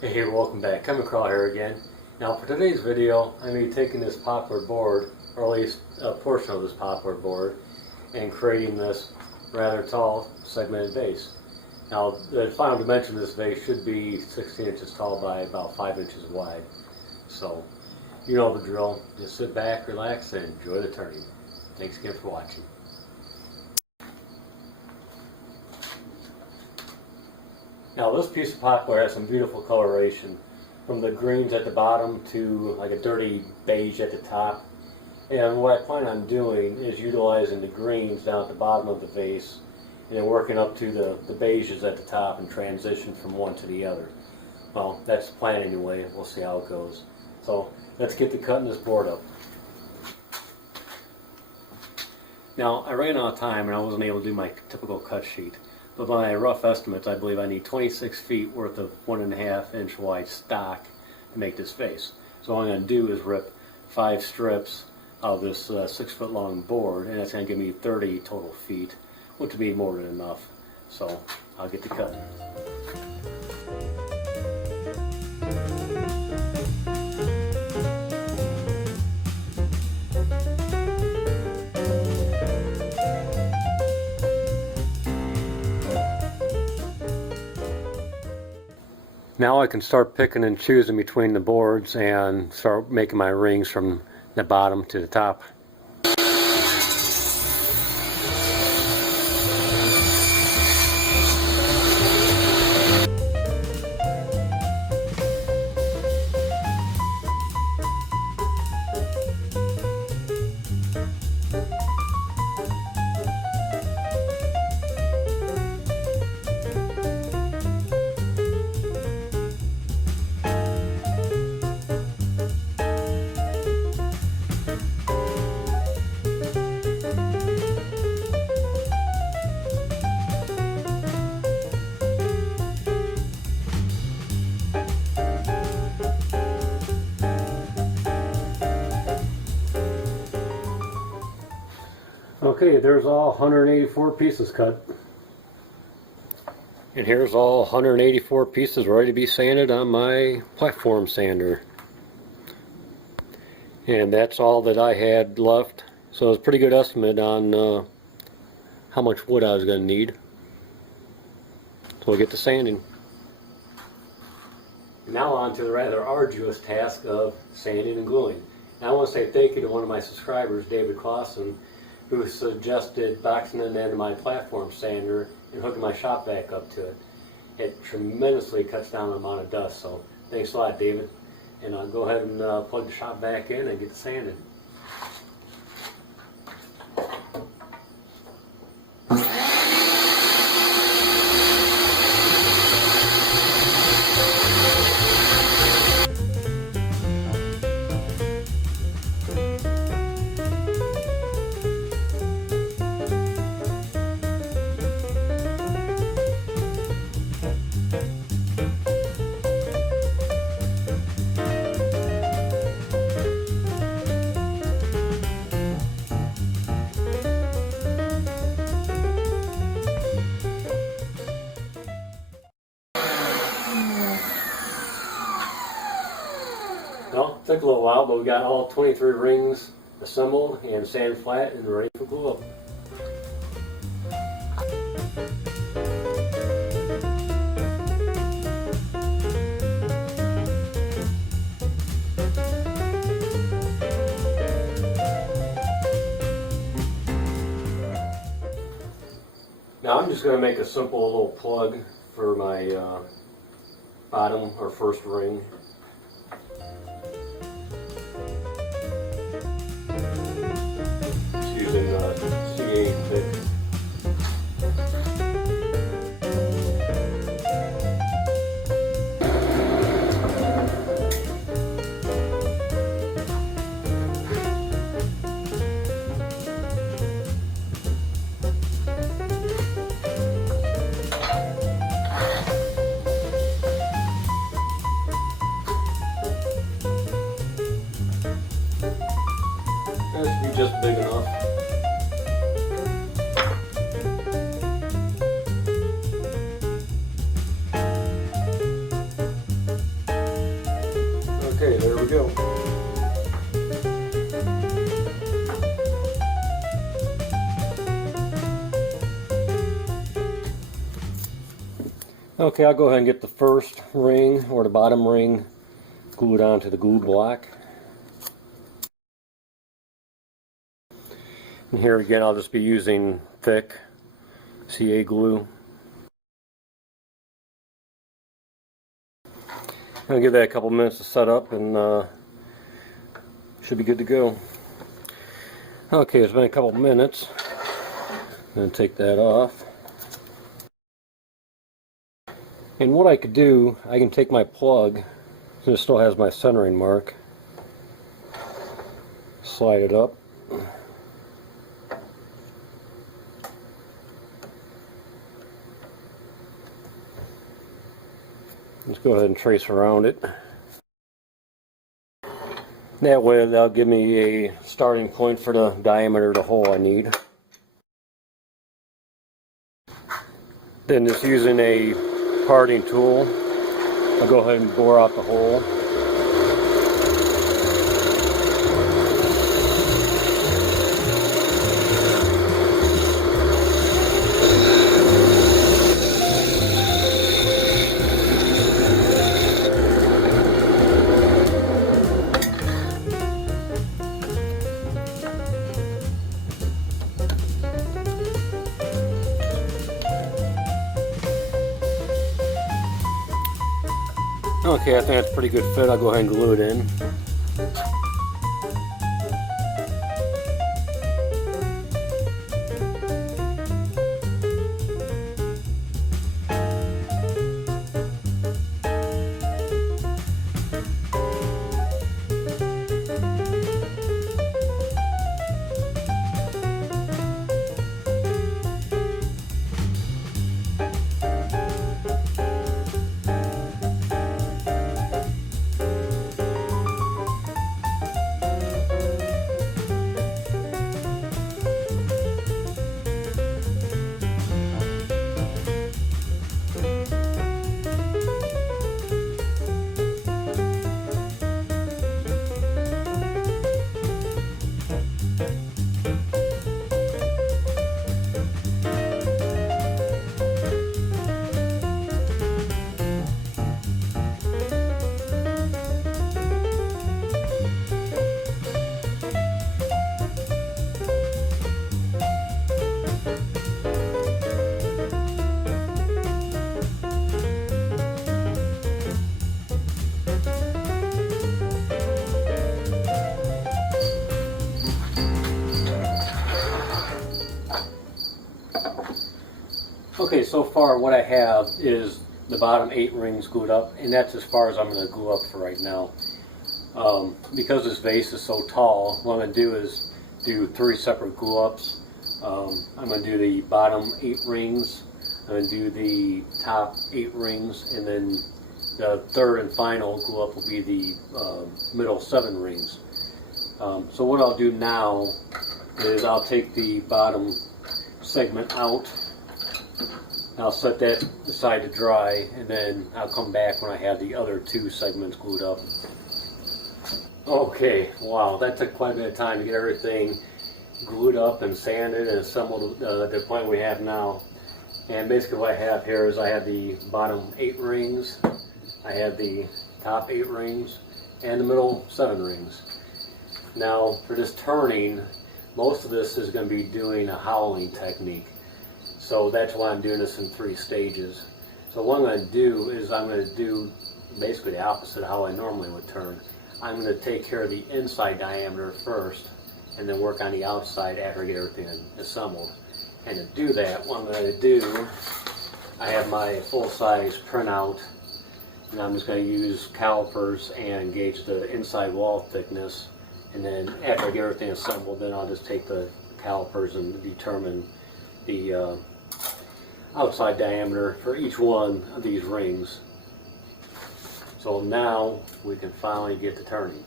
Hey, welcome back. Krull here again. Now for today's video, I'm going to be taking this poplar board, or at least a portion of this poplar board, and creating this rather tall segmented vase. Now the final dimension of this vase should be 16 inches tall by about 5 inches wide. So you know the drill. Just sit back, relax, and enjoy the turning. Thanks again for watching. Now this piece of poplar has some beautiful coloration, from the greens at the bottom to like a dirty beige at the top. And what I plan on doing is utilizing the greens down at the bottom of the vase and then working up to the beiges at the top and transition from one to the other. Well, that's the plan anyway. We'll see how it goes. So let's get to cutting this board up. Now I ran out of time and I wasn't able to do my typical cut sheet. But by my rough estimates, I believe I need 26 feet worth of 1.5 inch wide stock to make this vase. So all I'm going to do is rip 5 strips of this 6 foot long board, and that's going to give me 30 total feet, which would be more than enough. So I'll get to cutting. Now I can start picking and choosing between the boards and start making my rings from the bottom to the top. Okay, there's all 184 pieces cut. And here's all 184 pieces ready to be sanded on my platform sander. And that's all that I had left. So it's a pretty good estimate on how much wood I was going to need. So we'll get to sanding. Now on to the rather arduous task of sanding and gluing. Now I want to say thank you to one of my subscribers, David Clausen, who suggested boxing it into my platform sander and hooking my shop vac up to it. It tremendously cuts down the amount of dust, so thanks a lot, David. And I'll go ahead and plug the shop vac in and get sanded. Well, it took a little while, but we got all 23 rings assembled and sand flat and ready for glue up. Now I'm just going to make a simple little plug for my bottom or first ring. Using C8 thick. That should be just big enough. go. Okay, I'll go ahead and get the first ring or the bottom ring glued onto the glue block. And here again, I'll just be using thick CA glue. I'll give that a couple minutes to set up and should be good to go. Okay, it's been a couple minutes. I'm going to take that off. And what I could do, I can take my plug, and it still has my centering mark, slide it up. Let's go ahead and trace around it. That way that'll give me a starting point for the diameter of the hole I need. Then just using a parting tool, I'll go ahead and bore out the hole. Okay, I think that's a pretty good fit. I'll go ahead and glue it in. Okay, so far what I have is the bottom 8 rings glued up, and that's as far as I'm going to glue up for right now. Because this vase is so tall, what I'm going to do is do 3 separate glue ups. I'm going to do the bottom 8 rings, I'm going to do the top 8 rings, and then the third and final glue up will be the middle 7 rings. So what I'll do now is I'll take the bottom segment out. I'll set that aside to dry, and then I'll come back when I have the other 2 segments glued up. Okay, wow, that took quite a bit of time to get everything glued up and sanded and assembled to the point we have now. And basically what I have here is I have the bottom 8 rings, I have the top 8 rings, and the middle 7 rings. Now for this turning, most of this is going to be doing a howling technique. So that's why I'm doing this in 3 stages. So what I'm going to do is I'm going to do basically the opposite of how I normally would turn. I'm going to take care of the inside diameter first and then work on the outside after I get everything assembled. And to do that, what I'm going to do, I have my full-size printout, and I'm just going to use calipers and gauge the inside wall thickness. And then after I get everything assembled, then I'll just take the calipers and determine the outside diameter for each one of these rings. So now we can finally get to turning.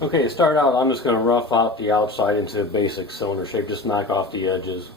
Okay, to start out, I'm just going to rough out the outside into a basic cylinder shape, just knock off the edges.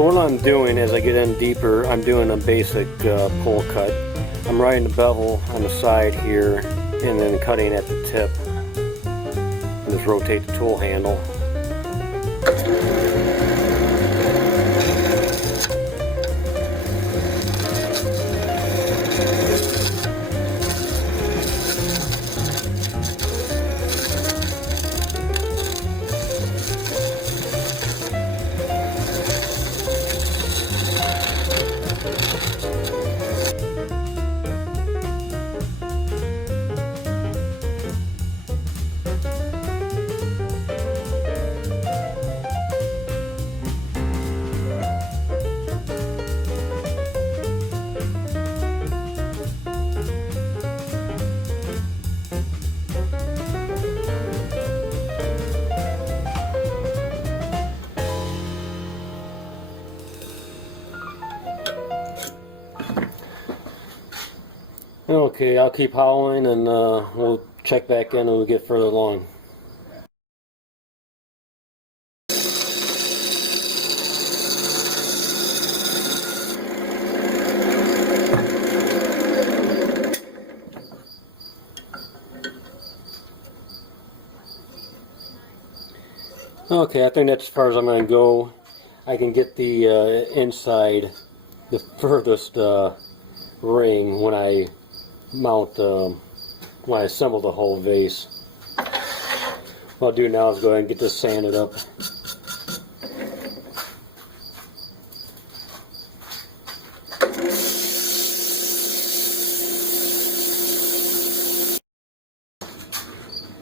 So what I'm doing as I get in deeper, I'm doing a basic pull cut. I'm riding the bevel on the side here and then cutting at the tip. Just rotate the tool handle. Okay, I'll keep howling and we'll check back in when we get further along. Okay, I think that's as far as I'm going to go. I can get the inside, the furthest ring when I mount, when I assemble the whole vase. What I'll do now is go ahead and get this sanded up.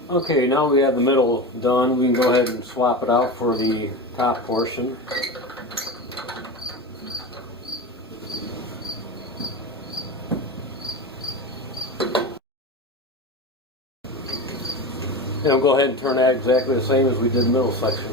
Okay, now we have the middle done. We can go ahead and swap it out for the top portion. And I'll go ahead and turn that exactly the same as we did the middle section.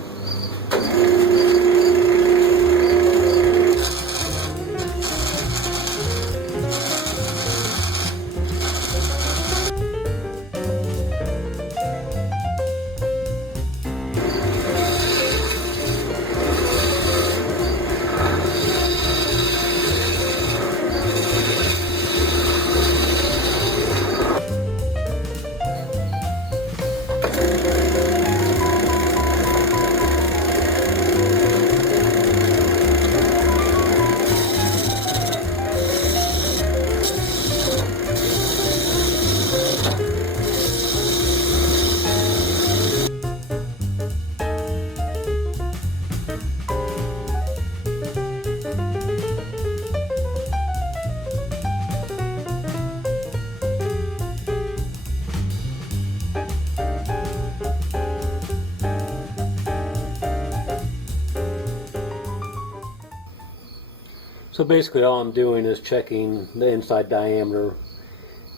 So basically all I'm doing is checking the inside diameter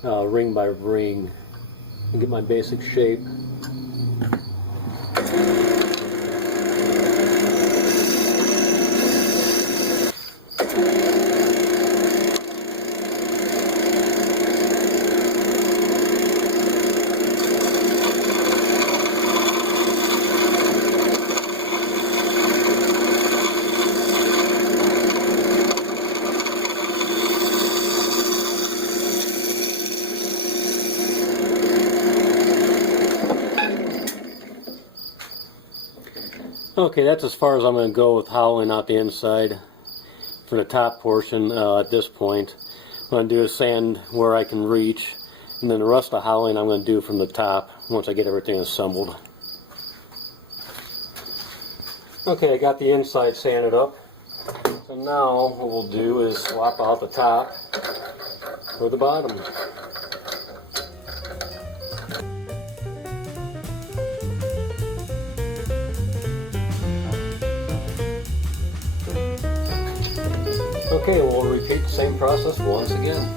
ring by ring and get my basic shape. Okay, that's as far as I'm going to go with hollowing out the inside for the top portion at this point. What I'm going to do is sand where I can reach, and then the rest of the hollowing I'm going to do from the top once I get everything assembled. Okay, I got the inside sanded up. So now what we'll do is swap out the top for the bottom. Okay, we'll repeat the same process once again.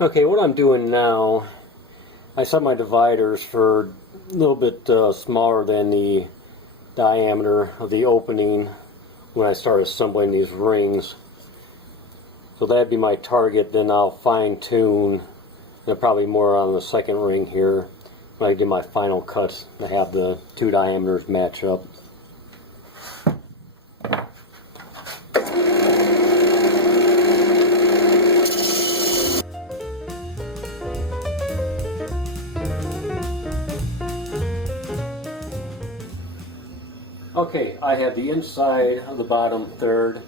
Okay, what I'm doing now, I set my dividers for a little bit smaller than the diameter of the opening when I start assembling these rings. So that'd be my target. Then I'll fine tune, probably more on the second ring here when I do my final cuts to have the two diameters match up. Okay, I have the inside of the bottom third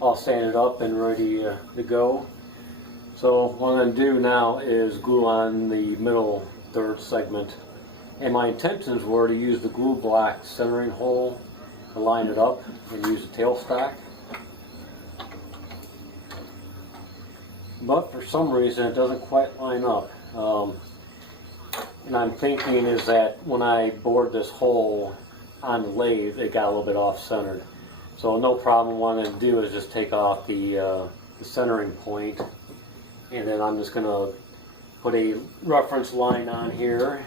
all sanded up and ready to go. So what I'm going to do now is glue on the middle third segment. And my intentions were to use the glue block centering hole to line it up and use the tailstock. But for some reason it doesn't quite line up. And I'm thinking is that when I bored this hole on the lathe, it got a little bit off-centered. So no problem. What I'm going to do is just take off the centering point, and then I'm just going to put a reference line on here.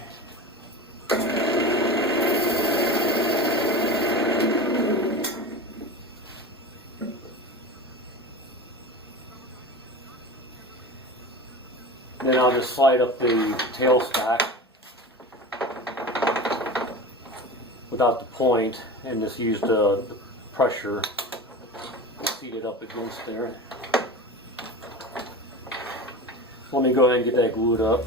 Then I'll just slide up the tailstock without the point and just use the pressure to seat it up against there. Let me go ahead and get that glued up.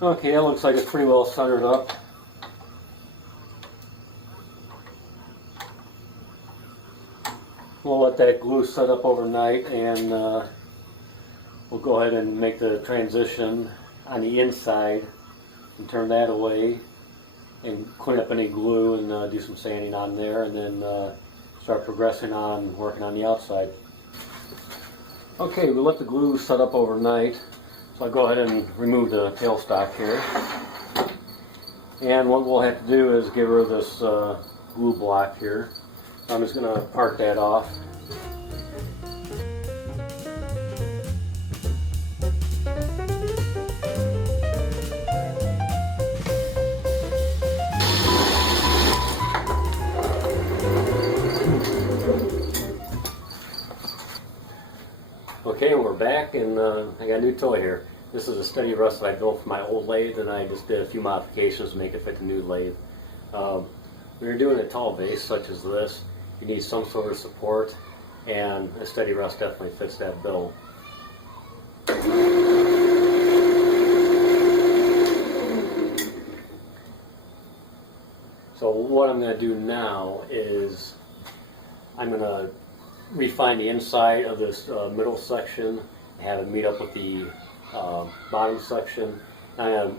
Okay, that looks like it's pretty well centered up. We'll let that glue set up overnight, and we'll go ahead and make the transition on the inside and turn that away and clean up any glue and do some sanding on there, and then start progressing on working on the outside. Okay, we let the glue set up overnight, so I'll go ahead and remove the tailstock here. And what we'll have to do is give her this glue block here. I'm just going to part that off. Okay, and we're back, and I got a new toy here. This is a steady rest that I built for my old lathe, and I just did a few modifications to make it fit the new lathe. When you're doing a tall vase such as this, you need some sort of support, and a steady rest definitely fits that bill. So what I'm going to do now is I'm going to refine the inside of this middle section, have it meet up with the bottom section. I'm going to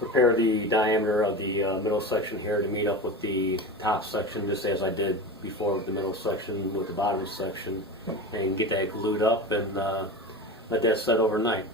prepare the diameter of the middle section here to meet up with the top section, just as I did before with the middle section with the bottom section, and get that glued up and let that set overnight.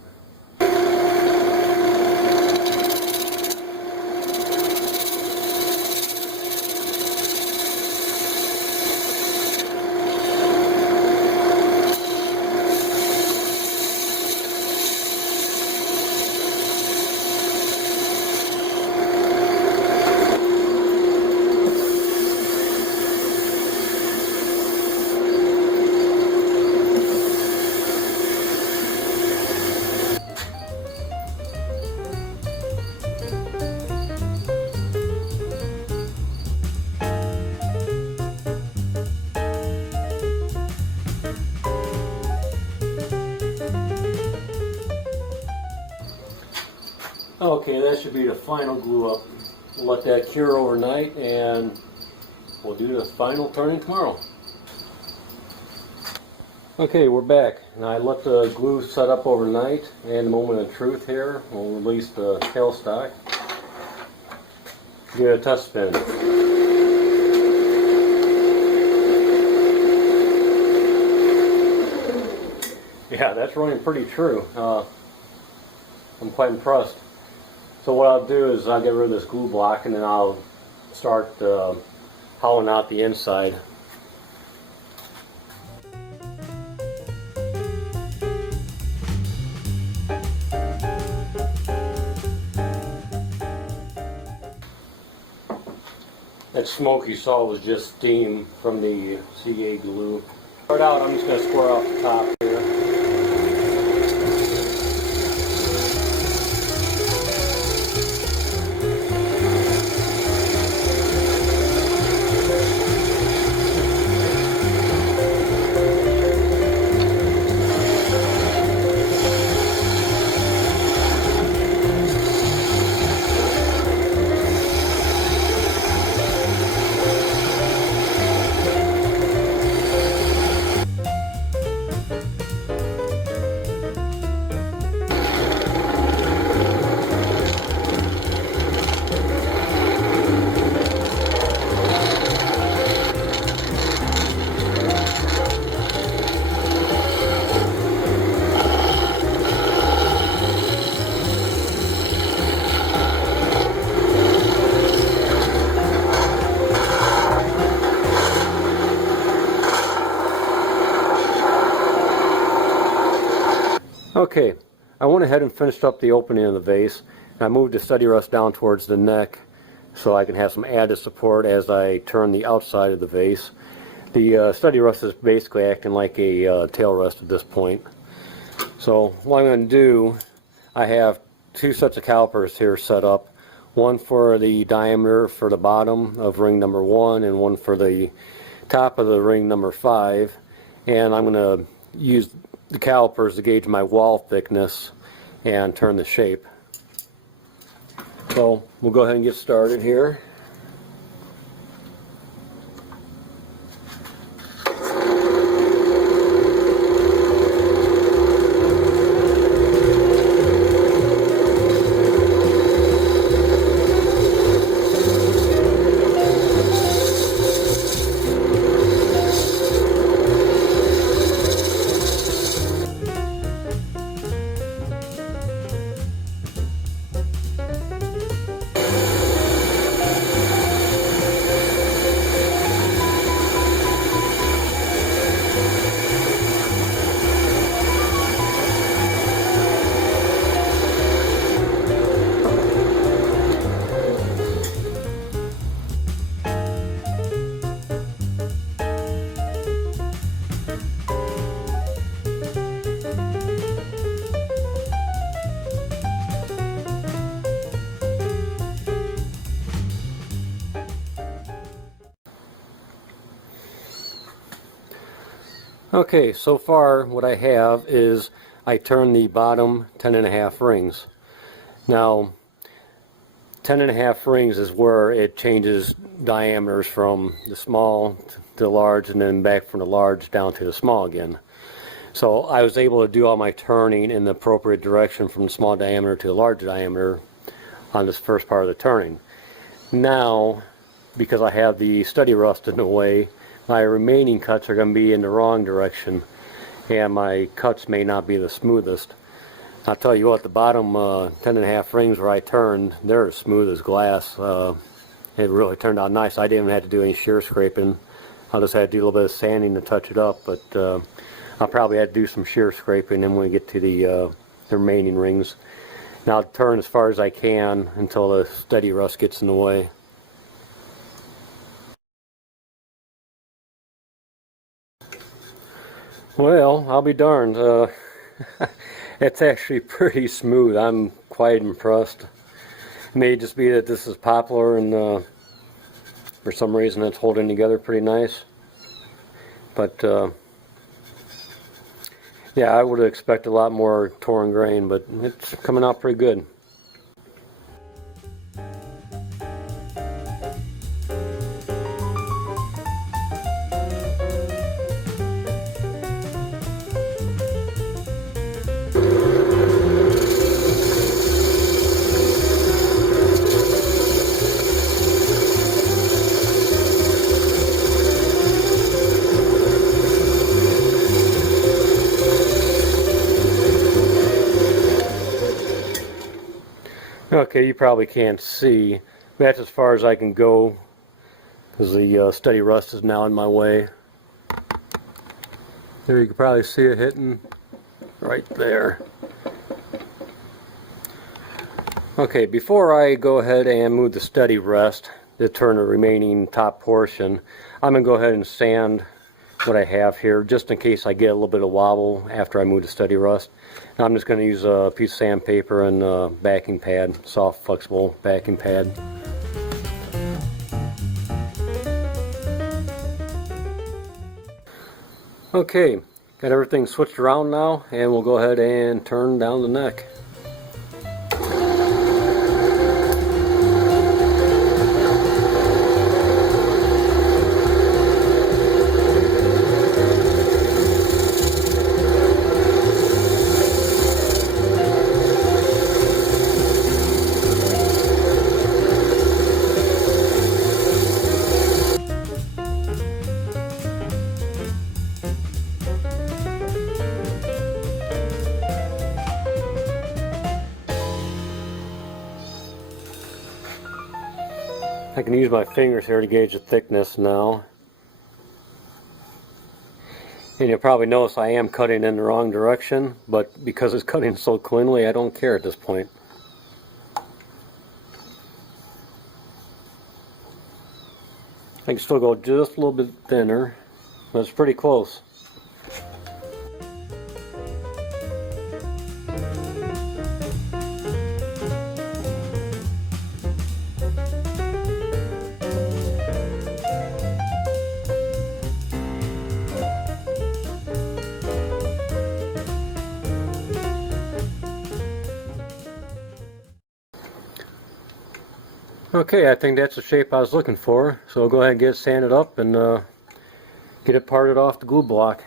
Okay, that should be the final glue up. We'll let that cure overnight, and we'll do the final turning tomorrow. Okay, we're back, and I let the glue set up overnight, and the moment of truth here, we'll release the tailstock. Give it a test spin. Yeah, that's running pretty true. I'm quite impressed. So what I'll do is I'll get rid of this glue block, and then I'll start hollowing out the inside. That smoke you saw was just steam from the CA glue. Start out, I'm just going to square off the top here. Okay, I went ahead and finished up the opening of the vase, and I moved the study rust down towards the neck so I can have some added support as I turn the outside of the vase. The study rust is basically acting like a tail rest at this point. So what I'm going to do, I have two sets of calipers here set up, one for the diameter for the bottom of ring number 1 and one for the top of the ring number 5, and I'm going to use the calipers to gauge my wall thickness and turn the shape. So we'll go ahead and get started here. Okay, so far what I have is I turn the bottom 10.5 rings. Now 10.5 rings is where it changes diameters from the small to the large and then back from the large down to the small again. So I was able to do all my turning in the appropriate direction from the small diameter to the large diameter on this first part of the turning. Now, because I have the study rust in the way, my remaining cuts are going to be in the wrong direction and my cuts may not be the smoothest. I'll tell you what, the bottom 10.5 rings where I turned, they're as smooth as glass. It really turned out nice. I didn't even have to do any shear scraping. I just had to do a little bit of sanding to touch it up, but I'll probably have to do some shear scraping then when we get to the remaining rings. Now I'll turn as far as I can until the steady rust gets in the way. Well, I'll be darned. It's actually pretty smooth. I'm quite impressed. It may just be that this is poplar and for some reason it's holding together pretty nice. But yeah, I would expect a lot more torn grain, but it's coming out pretty good. Okay, you probably can't see. That's as far as I can go because the steady rust is now in my way. There you can probably see it hitting right there. Okay, before I go ahead and move the steady rest to turn the remaining top portion, I'm going to go ahead and sand what I have here just in case I get a little bit of wobble after I move the steady rust. Now I'm just going to use a piece of sandpaper and a backing pad, soft flexible backing pad. Okay, got everything switched around now, and we'll go ahead and turn down the neck. I can use my fingers here to gauge the thickness now. And you'll probably notice I am cutting in the wrong direction, but because it's cutting so cleanly, I don't care at this point. I can still go just a little bit thinner, but it's pretty close. Okay, I think that's the shape I was looking for, so I'll go ahead and get it sanded up and get it parted off the glue block.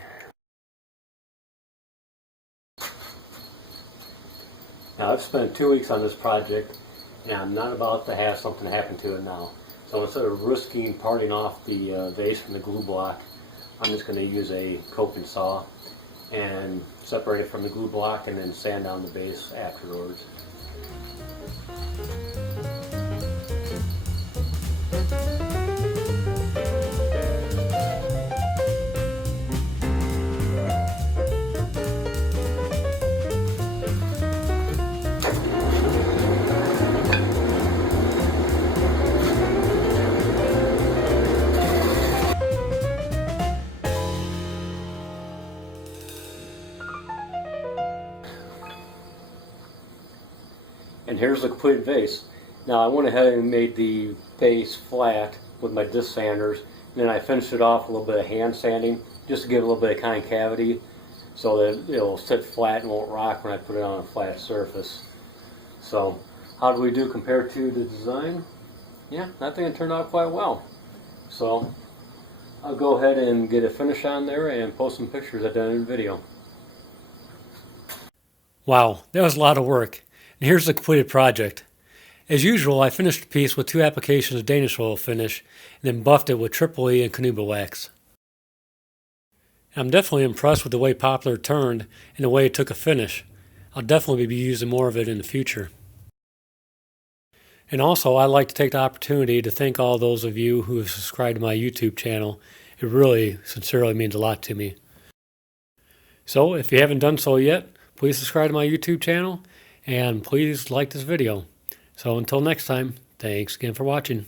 Now I've spent 2 weeks on this project and I'm not about to have something happen to it now. So instead of risking parting off the vase from the glue block, I'm just going to use a coping saw and separate it from the glue block and then sand down the base afterwards. And here's the completed vase. Now I went ahead and made the base flat with my disc sanders, and then I finished it off with a little bit of hand sanding just to give it a little bit of concavity so that it'll sit flat and won't rock when I put it on a flat surface. So how do we do compared to the design? Yeah, I think it turned out quite well. So I'll go ahead and get a finish on there and post some pictures at the end of the video. Wow, that was a lot of work. And here's the completed project. As usual, I finished the piece with 2 applications of Danish oil finish and then buffed it with Tripoli and carnauba wax. I'm definitely impressed with the way Poplar turned and the way it took a finish. I'll definitely be using more of it in the future. And also, I'd like to take the opportunity to thank all those of you who have subscribed to my YouTube channel. It really, sincerely means a lot to me. So, if you haven't done so yet, please subscribe to my YouTube channel and please like this video. So until next time, thanks again for watching.